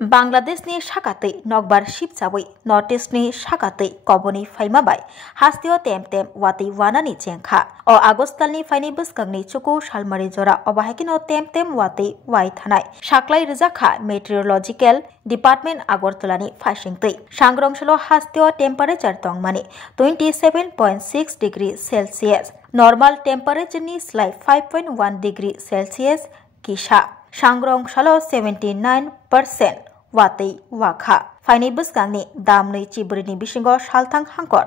बांग्लादेशनि साखातै नकबार सिबजाबै north इस्टनि साखातै कबनि फाइमाबाय हास्तियो तेम तेम वातै वानानि जेंखा अ आगस्टनि फाइनि बस्कांनि चुकु सालमारि जरा अबाहायकिनो तेम तेम वातै वाइ थानाय साक्लाय रजाखा मेट्रियोलॉजिकल डिपार्टमेंट आगरतलानि फाइसिंतै सांग्रंसलो हास्तियो टेम्पारेचार तंमानि 27.6 डिग्री सेल्सियस नॉर्मल टेम्पारेचरनि स्लाइ 5.1 डिग्री सेल्सियस किसा सांग्रंसलो 79% वातै वाखा फाइनि बस्कांनि दामनै चिबुरिनि बिसिंगो सालथां हांकर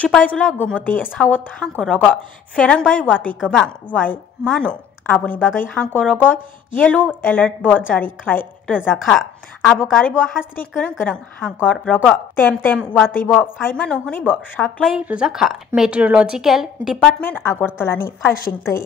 सिपाइजुला गुमति साउथ हांकरग फेरांबाय वातै गोबां वाइ मानु आबुनि बागै हांकरग येलो एलार्ट ब जारि खलाय रोजाखा आबो कारिबो हास्तिनि गोरों गोरों हांकर रग तेम तेम वातै ब फाइमानो हनिबो साक्लाय रोजाखा मेट्रियोलॉजिकल डिपार्टमेंट आगरतलानि फाइसिंतै।